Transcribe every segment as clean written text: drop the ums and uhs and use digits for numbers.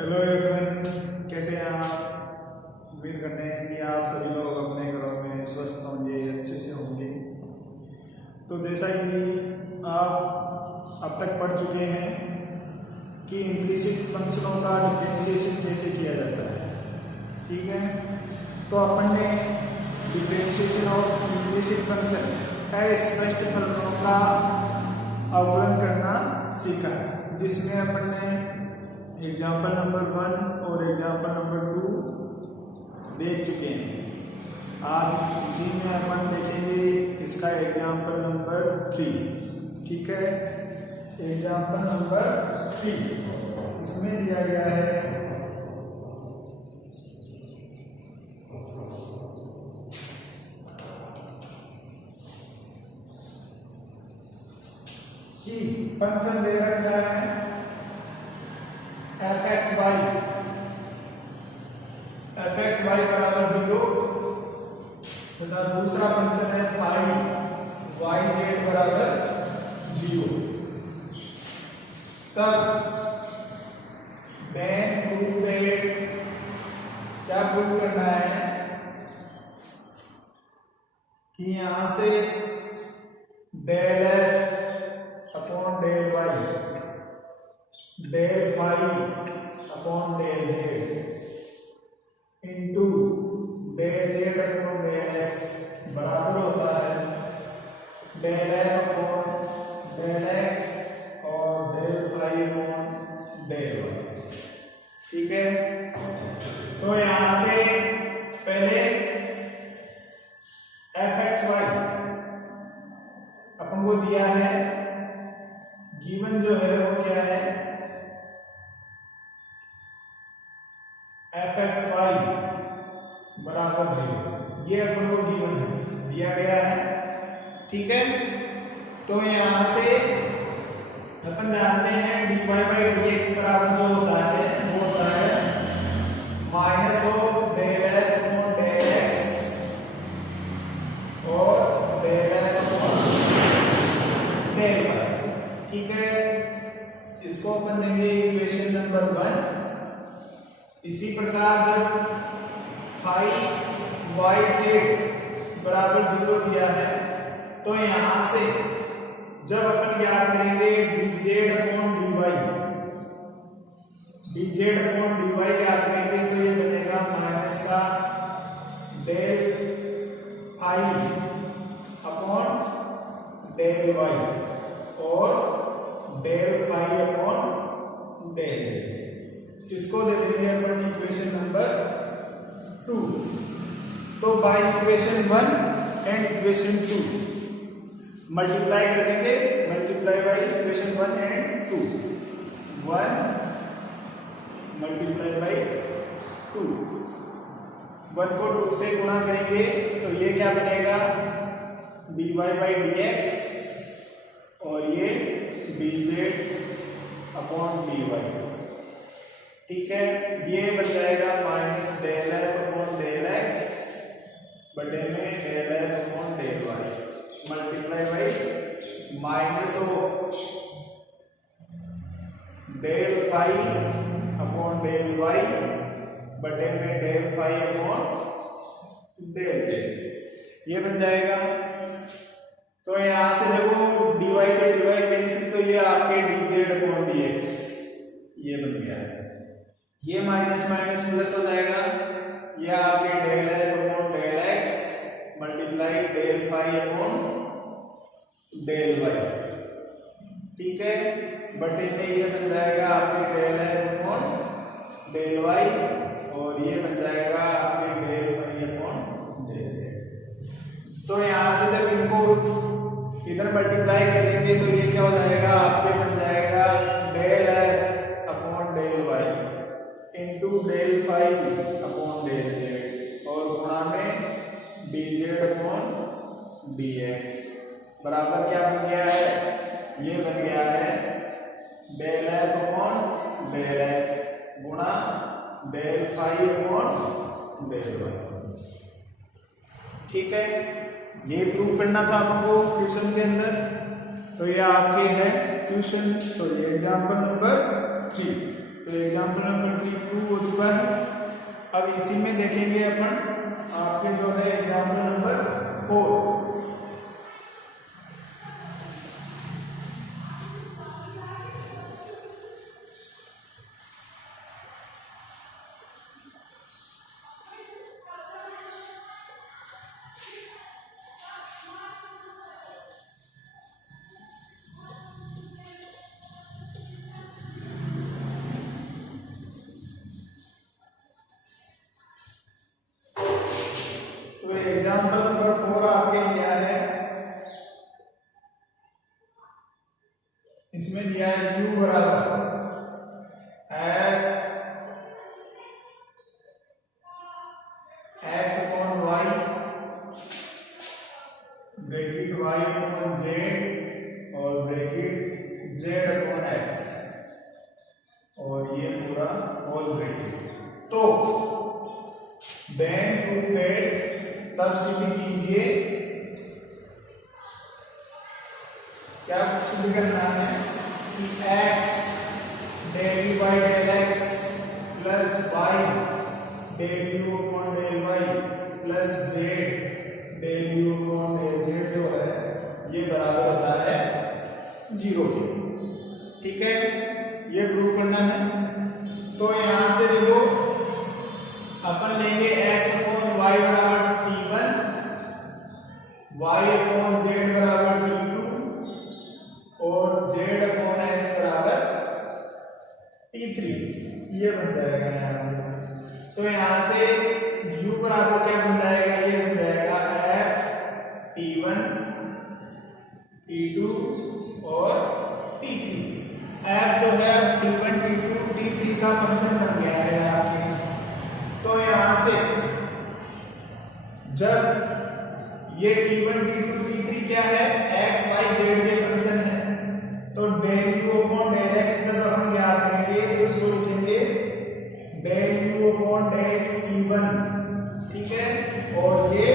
Hello everyone, कैसे हैं आप। उम्मीद करते हैं कि आप सभी लोग अपने घरों में स्वस्थ होंगे, अच्छे से होंगे। तो जैसा कि आप अब तक पढ़ चुके हैं कि इम्प्लिसिट फंक्शनों का डिफरेंशिएशन कैसे किया जाता है, ठीक है। तो अपन ने डिफरेंशिएशन ऑफ इम्प्लिसिट फंक्शन अस्पष्ट फलनों का अवकलन करना सीखा है, जिसमें अपन ने एग्जाम्पल नंबर 1 और एग्जाम्पल नंबर 2 देख चुके हैं। आज इसी में अपन देखेंगे इसका एग्जाम्पल नंबर 3, ठीक है। एग्जाम्पल नंबर 3 इसमें दिया गया है कि फंक्शन दे रखा है fxy बराबर 0 तथा दूसरा फंक्शन है फाई yz बराबर 0। तब देन प्रूव दैट, क्या प्रूव करना है कि यहां से del f upon del y, del phi upon del z into del z upon del x बराबर होता है del F upon del x और del phi upon del Y, ठीक है। तो यहां से पहले एफ एक्स वाई अपन को दिया है, गिवन जो है वो क्या है fxy बराबर 0, ये अपन को गिवन दिया गया है, ठीक है। तो यहां से अपन जानते हैं dy बाई dx बराबर जो होता है वो होता है minus of del f upon del x और del f upon del y, ठीक है। इसको अपन देंगे इक्वेशन नंबर 1। इसी प्रकार जब फाई yz बराबर 0 दिया है तो यहां से जब अपन ज्ञात करेंगे dz अपॉन dy ज्ञात करेंगे तो ये बनेगा माइनस का del phi upon del y और डेल फाई अपॉन डेल, इसको दे देंगे अपन इक्वेशन नंबर 2। तो by equation 1 and equation 2 multiply कर देंगे, multiply by equation 1 and 2, 1 multiply by 2, 1 को 2 से गुणा करेंगे तो ये क्या बनेगा dy बाई dx और ये dz अपॉन dy, ठीक है। ये बन जाएगा minus del F upon del X बटे में del F upon del Y multiply by minus of del phi upon del Y बटे में del phi upon del Z, ये बन जाएगा। तो यहां से देखो dy से dy कैंसिल, तो ये आपके dz अपॉन dx ये बन गया है, ये माइनस माइनस प्लस हो जाएगा, ये आपके del F upon del X multiply del phi upon del Y, ठीक है। बटे में ये बन जाएगा आपके del F upon del Y और ये बन जाएगा आपके del phi upon del Z. तो यहां से जब इनको इधर मल्टीप्लाई करेंगे तो ये क्या हो जाएगा आपके बन जाएगा del F upon del Y into del phi upon del Z और गुणा में dz अपॉन dx बराबर क्या बन गया है, ये बन गया है del f upon del x गुणा del phi upon del y, ठीक है। ये प्रूव करना था आपको क्वेश्चन के अंदर, तो ये आपके है क्वेश्चन, तो ये एग्जांपल नंबर 3। तो एग्जाम्पल नंबर 3 प्रूव हो चुका है। अब इसी में देखेंगे अपन आपके जो है एग्जाम्पल नंबर 4। एग्जाम्पल नंबर 4 आपके लिया है, इसमें दिया है u बराबर x upon y bracket y upon z और ब्रैकेट z अपॉन x और ये पूरा होल ब्रैकेट। तो देन प्रूव दैट, तब सिद्ध कीजिए, क्या सिद्ध करना है कि x del u by del x plus y del u upon del y plus z del u upon del z जो है ये बराबर होता है 0 के। ठीक है, ये प्रूव करना है। तो यहां से देखो अपन लेंगे x अपॉन y बराबर t1, y अपॉन z बराबर t2 और z अपॉन x बराबर t3। ये बन जाएगा यहां से। तो यहां से u बराबर क्या बन जाएगा, ये बन जाएगा f t1 t2 और t3। f जो है t1 t2 t3 का फंक्शन बन गया है आपके। तो यहां से जब ये t1 t2 t3 क्या है, x y z के फंक्शन है, तो del u upon del x जब हम ज्ञात करेंगे तो इसको लिखेंगे del u upon del t1। ठीक है, और ये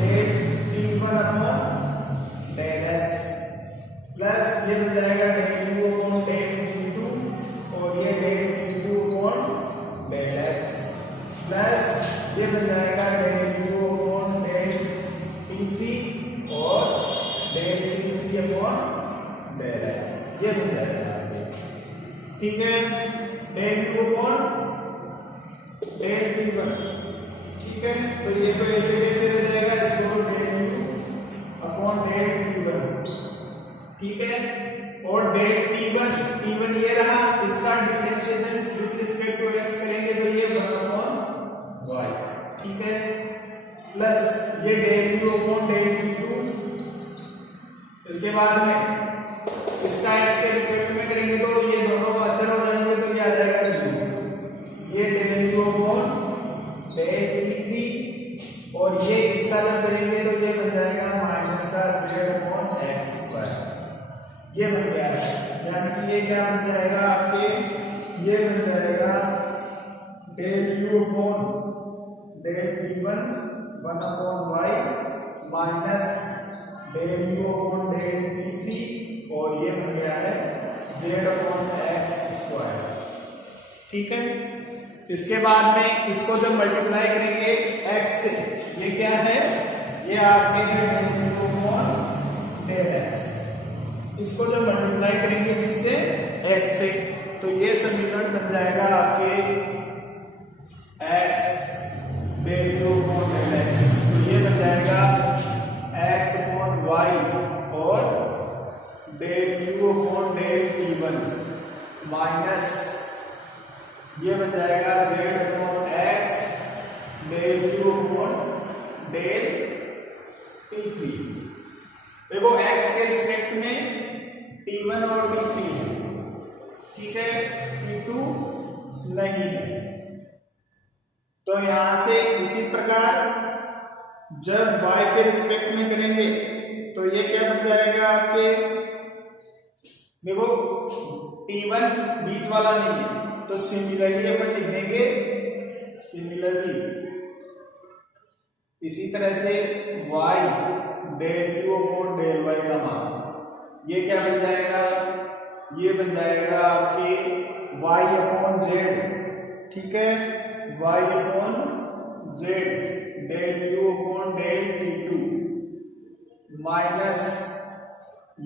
del t1 upon del x plus ये बन जाएगा del u upon del t2 और ये del t2 upon del x plus ये बन जाएगा del u upon del t3 और del t3 upon del x। ये बन जाएगा। ठीक है, del u upon del t1। ठीक है, तो ये तो ऐसे कैसे हो जाएगा, इसको del u upon del t1। ठीक है, और del t1 ये रहा, इसका differentiation with respect to x करेंगे तो ये 1 upon y। ठीक है, प्लस ये del u upon del t2, इसके बाद में इसका x के रिस्पेक्ट में करेंगे तो ये दोनों अचर हो जाएंगे तो ये आ जाएगा 0। ये del u upon del t3 और ये इसका जब करेंगे तो ये बन जाएगा माइनस का z upon x स्क्वायर। ये बन गया है, यानी कि ये क्या बन जाएगा आपके, ये बन जाएगा del u upon del t1 1 upon y minus del u upon del t3 और ये बन गया है z upon x स्क्वायर। ठीक है, इसके बाद में इसको जब मल्टीप्लाई करेंगे x से, ये क्या है, ये आपके del u upon del x, इसको जब मल्टीप्लाई करेंगे किससे, x से, तो ये समीकरण बन जाएगा आपके x del u upon del x। तो ये बन जाएगा x upon y और del u upon del t1 minus ये बन जाएगा z upon x del u upon del t3। देखो x के रिस्पेक्ट में t1 और t3 है। ठीक है, t2 नहीं है। तो यहां से इसी प्रकार जब y के रिस्पेक्ट में करेंगे तो ये क्या बन जाएगा आपके, देखो t1 बीच वाला नहीं है तो सिमिलरली अपन लिख देंगे सिमिलरली। इसी तरह से y del u upon del y का मान ये क्या बन जाएगा, ये बन जाएगा आपके y अपॉन जेड, ठीक है, y upon Z del u upon del t2 minus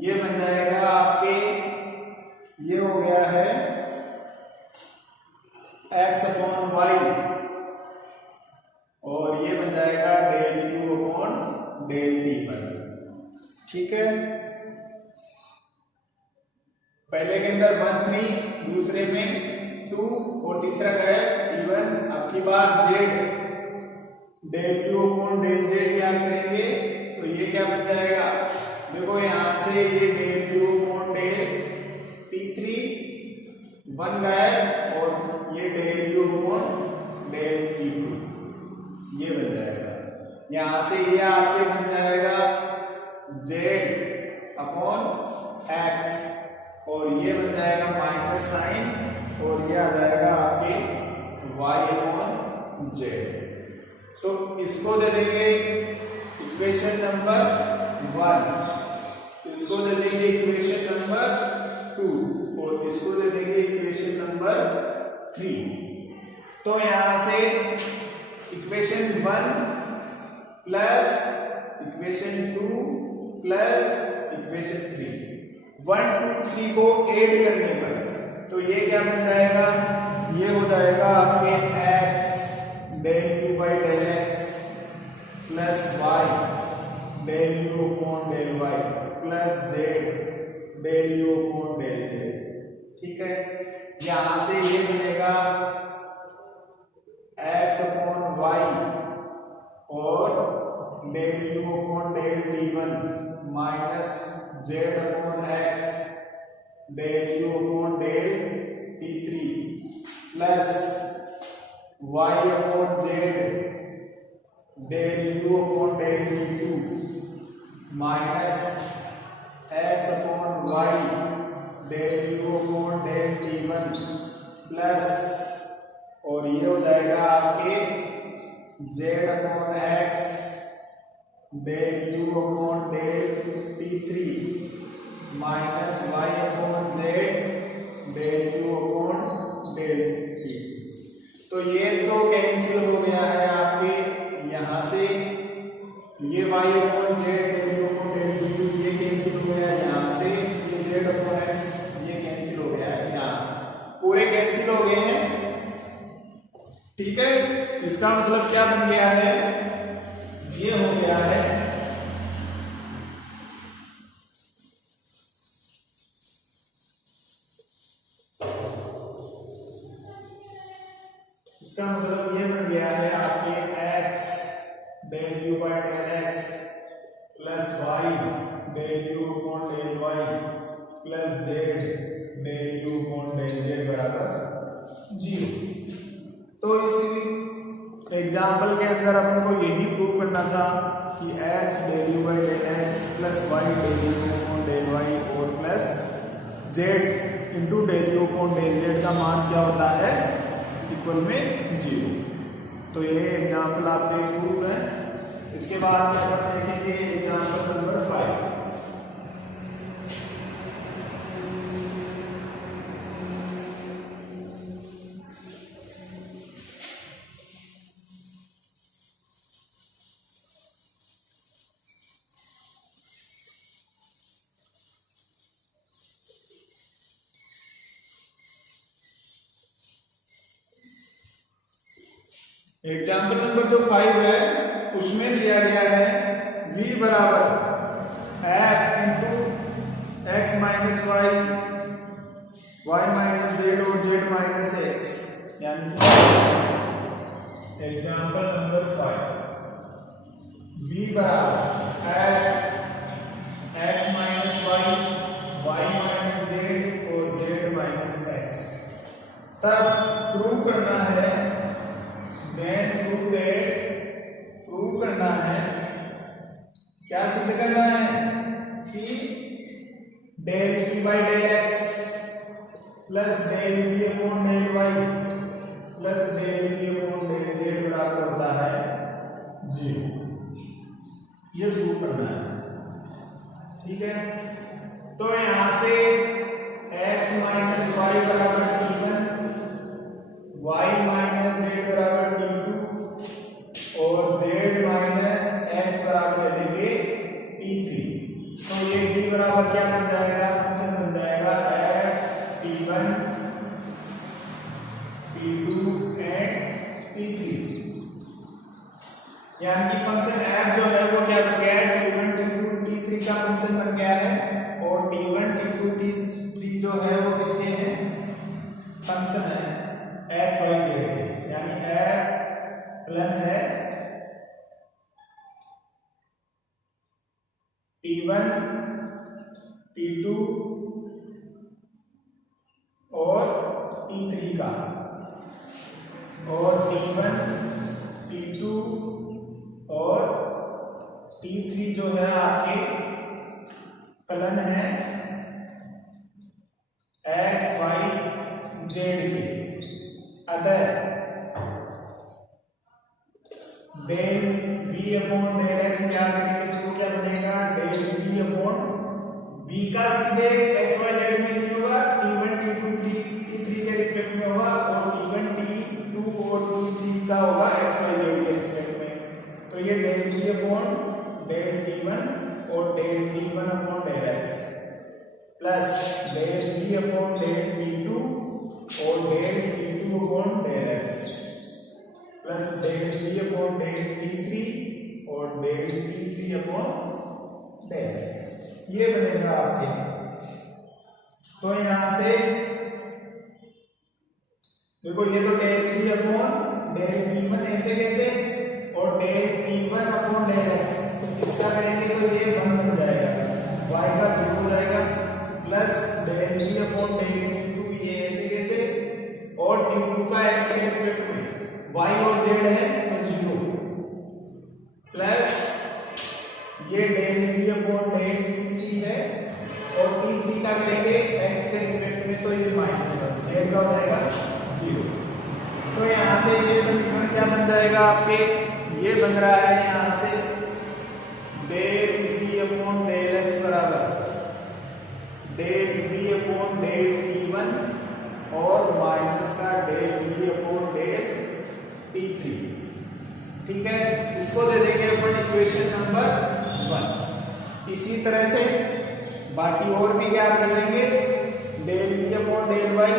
ये बन जाएगा आपके, ये हो गया है x अपॉन y और ये बन जाएगा del u upon del t1, ठीक है। पहले के अंदर 1 3, दूसरे में 2 और तीसरा क्या है t1। अब की बार z del u upon del z याद करेंगे तो ये क्या बन जाएगा, देखो यहां से ये del u upon del t3 बन गया और ये del u upon del t2 ये बन जाएगा। यहां से ये आपके बन जाएगा z अपॉन x और ये बन जाएगा माइनस साइन और ये आ जाएगा आपके y अपॉन z। तो इसको दे देंगे इक्वेशन नंबर 1, इसको दे देंगे इक्वेशन नंबर 2 और इसको दे देंगे इक्वेशन नंबर 3। तो यहां से equation 1 plus equation 2 plus equation 3, 1 2 3 को ऐड करने पर तो ये क्या बन जाएगा, ये हो जाएगा आपके x del u by del x plus y del u upon del y plus z del u upon del z, ठीक है। यहां से ये मिलेगा x अपॉन y और del u upon del t1 minus z upon x del u upon del t3 plus y upon z del u upon del t2 minus x upon y del u upon del t1 plus और ये हो जाएगा आपके z upon x del u upon del t3 minus y upon z del u upon del t। तो ये तो cancel हो गया है आपके, यहां से ये y upon z del u upon del t2 ये कैंसिल हो गया, यहां से ये z अपॉन x ये कैंसिल हो गया है, यहां से पूरे कैंसिल हो गए हैं, ठीक है। इसका मतलब क्या बन गया है, ये हो गया है इसका मतलब ये बन गया है आपके x del u by del x plus y del u upon del y plus z del u upon del z बराबर 0। तो इस एग्जाम्पल के अंदर अपन को यही प्रूव करना था कि x del u by del x plus y del u upon del y और plus z into del u upon del z का मान क्या होता है, इक्वल में 0। तो ये एग्जाम्पल आपके प्रूव है। इसके बाद अपन देखेंगे एग्जाम्पल नंबर 5। एग्जाम्पल नंबर जो 5 है उसमें दिया गया है v बराबर f into X minus Y, Y minus Z और जेड माइनस एक्स, यानी एग्जाम्पल नंबर 5 v बराबर f X minus Y, Y minus Z और जेड माइनस एक्स। तब प्रूव करना है, देन प्रूव दैट, प्रूव करना है, क्या सिद्ध करना है कि del v by del X plus del v upon del Y plus del v upon del Z बराबर होता है 0। ये प्रूव करना है, ठीक है। तो यहां से x माइनस वाई बराबर t1 क्या बन जाएगा, फंक्शन बन जाएगा F T1 T2 and T3। यानी कि फंक्शन f जो है वो क्या बन गया है, T1 T2 T3 का फंक्शन बन गया है, और T1 T2 T3 जो है वो किसके हैं, फंक्शन है x y z के। यानी f फलन है T1 T2 और T3 का, और T1 T2 और T3 जो है आपके फलन है x y z के। अतः del v upon del x क्या करेंगे तो वो क्या बनेगा, डेल v अपॉन v का सीधे x y z में नहीं होगा, T1 T2 T3 के रिस्पेक्ट में होगा, और T1 T2 और T3 का होगा x y z के रिस्पेक्ट में। तो ये del v upon del T1 और del T1 upon del x plus del v upon del T2 और del T2 upon del x plus del v upon del T3 और del T3 upon del x, ये बनेगा आपके। तो यहां से देखो ये तो del v upon del T1 ऐसे कैसे, और del T1 upon del x, इसका करेंगे तो ये 1 बन जाएगा, y का 0 हो जाएगा, plus del v upon del T2 ये ऐसे कैसे, और T2 का x के रिस्पेक्ट में y और z है तो 0, प्लस ये del v upon del T3 है, और T3 का करेंगे x के रिस्पेक्ट में तो ये -1, z का हो जाएगा 0। तो यहाँ से ये समीकरण क्या बन जाएगा आपके, ये बन रहा है यहाँ से del v upon del x बराबर del v upon del T1 और माइनस का del v upon del T3। ठीक है, इसको दे देंगे अपन इक्वेशन नंबर 1। इसी तरह से बाकी और भी ज्ञात कर लेंगे, del v upon del y,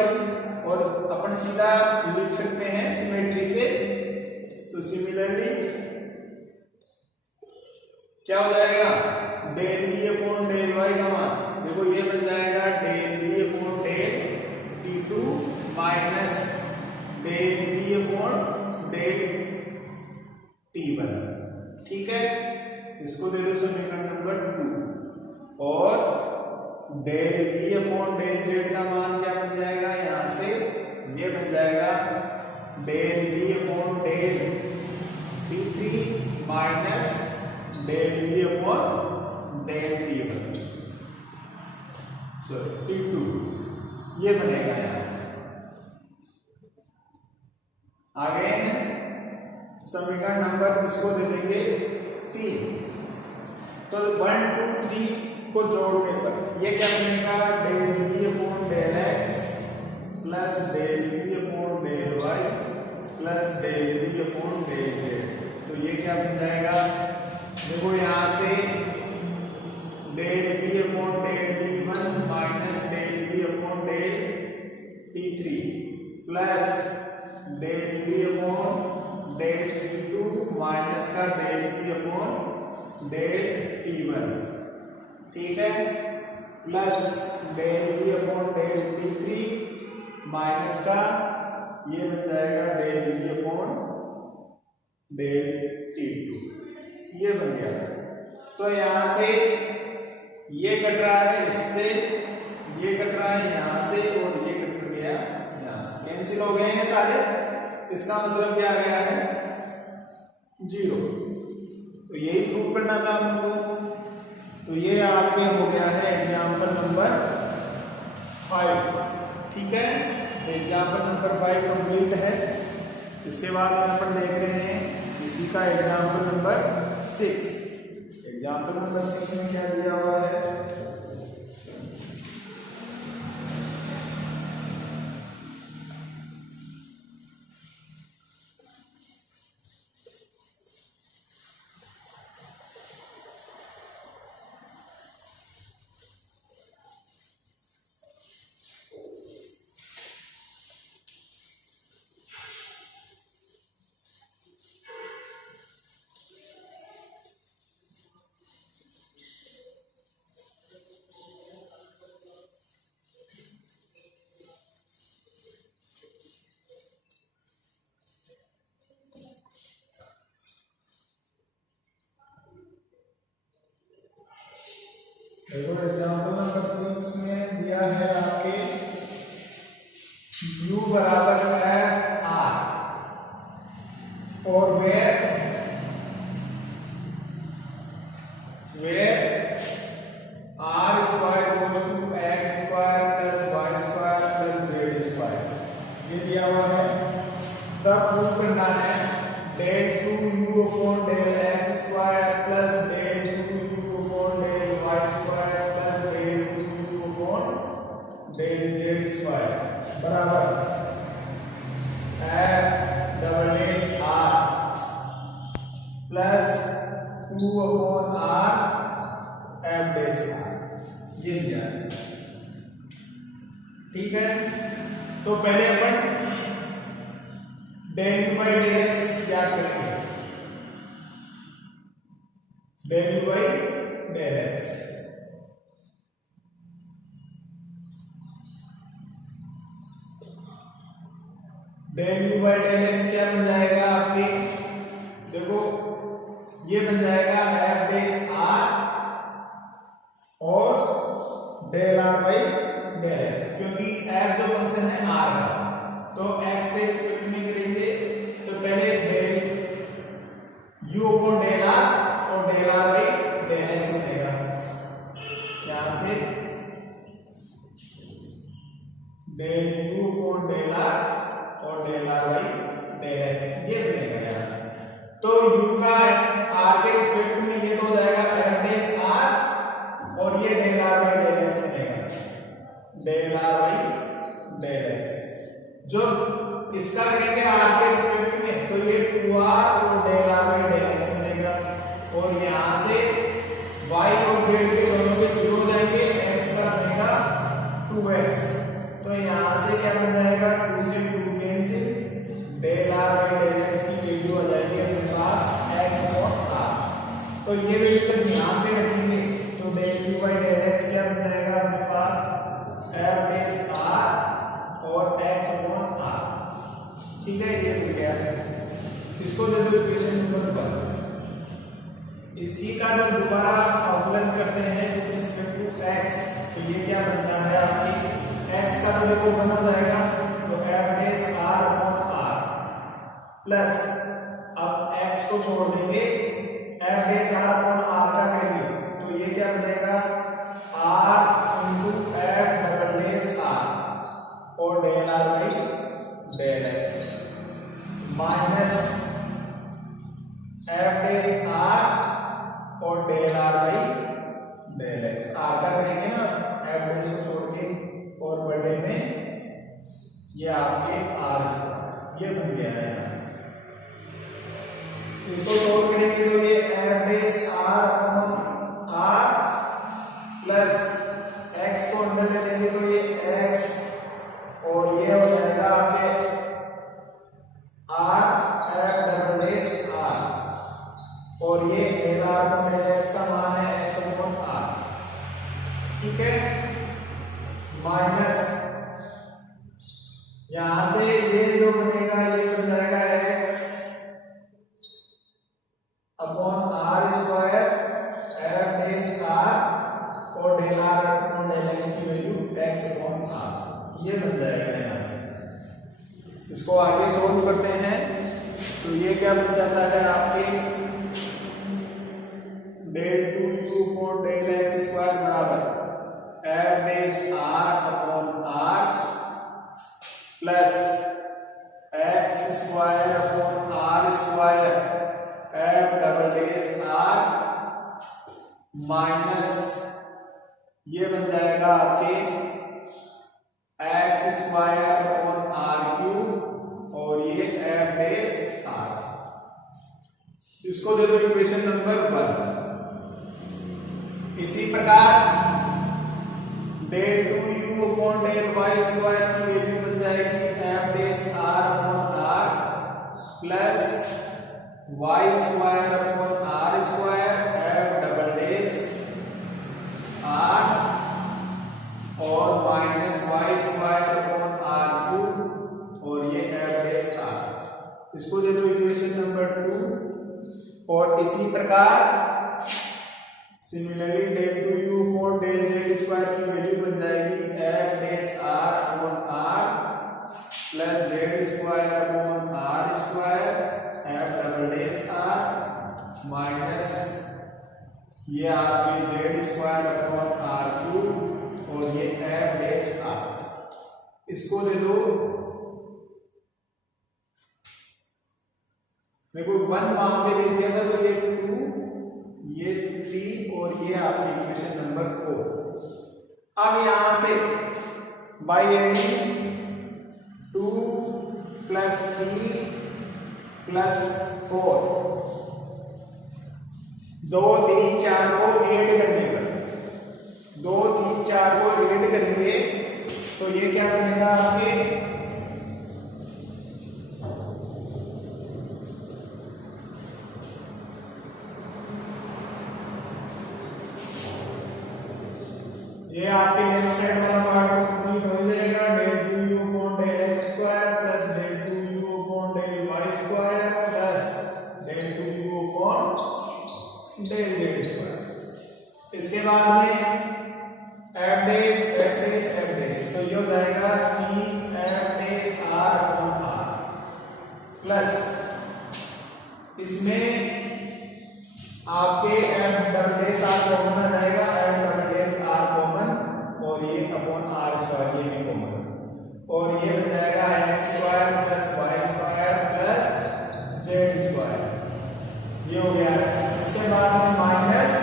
और अपन सीधा लिख सकते हैं सिमेट्री से। तो सिमिलरली क्या हो जाएगा, del v upon del y का मान देखो ये बन जाएगा del v upon del T2 minus del v upon del T1। ठीक है, इसको दे दो समीकरण नंबर 2, और del v upon del z का मान क्या बन जाएगा, यहां से ये बन जाएगा del v upon del T3 minus del v upon del T1 sorry T2, ये बनेगा यहां से। आगे समीकरण नंबर इसको दे देंगे 3। तो 1 2 3 को जोड़ने पर ये क्या बनेगा, del v upon del x plus del v upon del y plus del v upon del z। तो ये क्या बन जाएगा, देखो यहां से del v upon del T1 minus del v upon del T3 plus del v upon del T2 minus का del v upon del T1। ठीक है, plus del v upon del T3 minus का ये बन जाएगा del v upon del T2, ये बन गया। तो यहां से ये कट रहा है इससे, ये कट रहा है यहां से, और ये कट गया यहां से, कैंसिल हो गए हैं सारे। इसका मतलब क्या आ गया है, 0। तो यही प्रूव करना था हमको। तो ये आपके हो गया है एग्जाम्पल नंबर 5। ठीक है, एग्जाम्पल नंबर 5 कंप्लीट है। इसके बाद में अपन देख रहे हैं इसी का एग्जाम्पल नंबर 6। एग्जाम्पल नंबर 6 में क्या दिया हुआ है, देखो एग्जाम्पल नंबर 6 में दिया है आपके u बराबर एफ आर और where r square goes to x square plus Y square plus Z square, ये दिया हुआ है। तब प्रूव करना है del two you upon del x square plus del two you upon del Y square plus del two you upon del Z square बराबर f double s r plus 2 upon r f dash r, ये दिया है। ठीक है, तो पहले अपन del you by del x याद करेंगे। Del you by del x del you by del x क्या बन जाएगा आपके, देखो ये बन जाएगा एफ डेस आर और del are by del x, क्योंकि एफ जो फंक्शन है आर का, तो एक्स के रिस्पेक्ट में करेंगे तो पहले del u upon del r और del are by del x बनेगा। यहां से del u upon del r और del are by del X ये बनेगा यहां से। तो यू का आर के रिस्पेक्ट में ये तो हो जाएगा एफ डेस आर और ये del are by del x बनेगा, del are by del x. जो इसका करेंगे आर के रिस्पेक्ट में तो ये 2r और del are by del x बनेगा, और यहां से y और z के दोनों के 0 हो जाएंगे, x का बनेगा 2x, तो यहां से क्या बन जाएगा 2 से 2 cancel, del are by del X की वैल्यू आ जाएगी अपने पास x और r। तो ये वैल्यू को ध्यान में रखेंगे तो del you by del x क्या बन जाएगा अपने पास f डेस r और x अपॉन r। ठीक है, ये मिल गया। इसको दे दो इक्वेशन नंबर 1। इसी का जब दोबारा अवकलन करते हैं विद रिस्पेक्ट टू x तो ये क्या बनता है आपकी x का तो देखो 1 हो जाएगा, तो f dash r upon r plus अब x को छोड़ देंगे f dash r upon r का करेंगे तो ये क्या बनेगा r into f double dash r और del r by del x minus f dash r और del r by del x। r का करेंगे ना f डेस को छोड़ के और बड़े में ये आपके r स्क्वायर, ये बन गया है यहां से। इसको सोल्व करेंगे तो ये f dash r upon r plus x को अंदर ले लेंगे तो ये x और ये हो जाएगा आपके r f double dash r और ये del r upon del x का मान है x अपॉन r। ठीक है, माइनस यहां से ये जो बनेगा ये बन जाएगा x upon r square f dash r और del r upon del x की वैल्यू x अपॉन r, ये बन जाएगा यहां से। इसको आगे सोल्व करते हैं तो ये क्या बन जाता है आपके del two you upon del x square बराबर f dash r upon r plus X square upon r square f double dash r minus ये बन जाएगा आपके X square upon r cube और ये f डेस r। इसको दे दो equation number 1। इसी प्रकार del two you upon del Y square की वैल्यू बन जाएगी f dash r upon r plus Y square upon r square f double dash r और minus Y square upon r cube और ये f dash r। इसको दे दो equation number 2। और इसी प्रकार similarly del two you upon del Z square की value बन जाएगी F dash are upon are plus Z square upon R square F double dash R minus ये आपके Z square upon R cube और ये एफ डैश आर। इसको ले लो, देखो 1 वहां पे दे दिया था तो ये 2 ये 3 और ये आपकी इक्वेशन नंबर 4। अब यहां से बाई एडिंग 2 प्लस 3 प्लस 4 2 3 4 को ऐड करने पर 2 3 4 को ऐड करेंगे तो ये क्या बनेगा आपके ये आपके लेफ्ट साइड वाला पार्ट कंप्लीट हो जाएगा del two you upon del x square plus del two you upon del Y square plus del two you upon del Z square. इसके बाद में एफ डैश तो ये हो जाएगा 3 F dash are upon are plus इसमें आपके f double dash r common आ जाएगा, f double dash r common और ये अपॉन आर स्क्वायर ये भी कॉमन और ये बन जाएगा X square plus Y square plus Z square. ये हो गया। इसके बाद में माइनस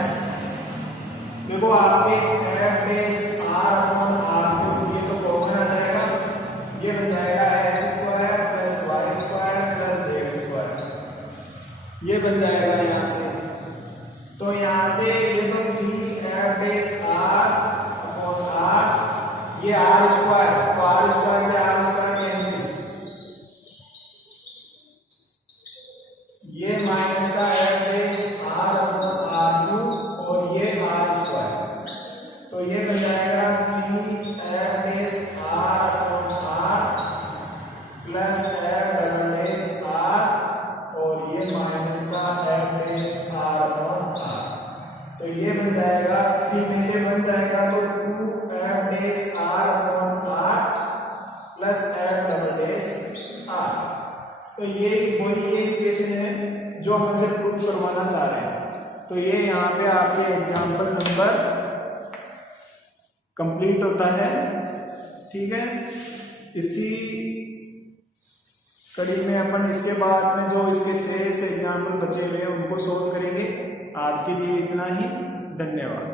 देखो आपके F dash are upon R cube ये तो कॉमन आ जाएगा, ये बन जाएगा X square plus Y square plus Z square ये बन जाएगा यहां से। तो यहां से ये तो 3 F dash are upon R ये आर स्क्वायर तो आर स्क्वायर से आर स्क्वायर कैंसिल, ये माइनस का F dash are upon R cube और ये आर स्क्वायर तो ये बन जाएगा 3 F dash are upon are plus F double dash R और ये माइनस का F dash are upon R तो ये बन जाएगा 3 में से बन जाएगा तो 2 F dash are upon are plus F double dash R. तो ये वही इक्वेशन है जो हम इनसे प्रूव करवाना चाह रहे हैं। तो ये यहाँ पे आपके एग्जाम्पल नंबर कंप्लीट होता है। ठीक है, इसी कड़ी में अपन इसके बाद में जो इसके शेष एग्जाम्पल बचे हुए हैं उनको सोल्व करेंगे। आज के लिए इतना ही, धन्यवाद।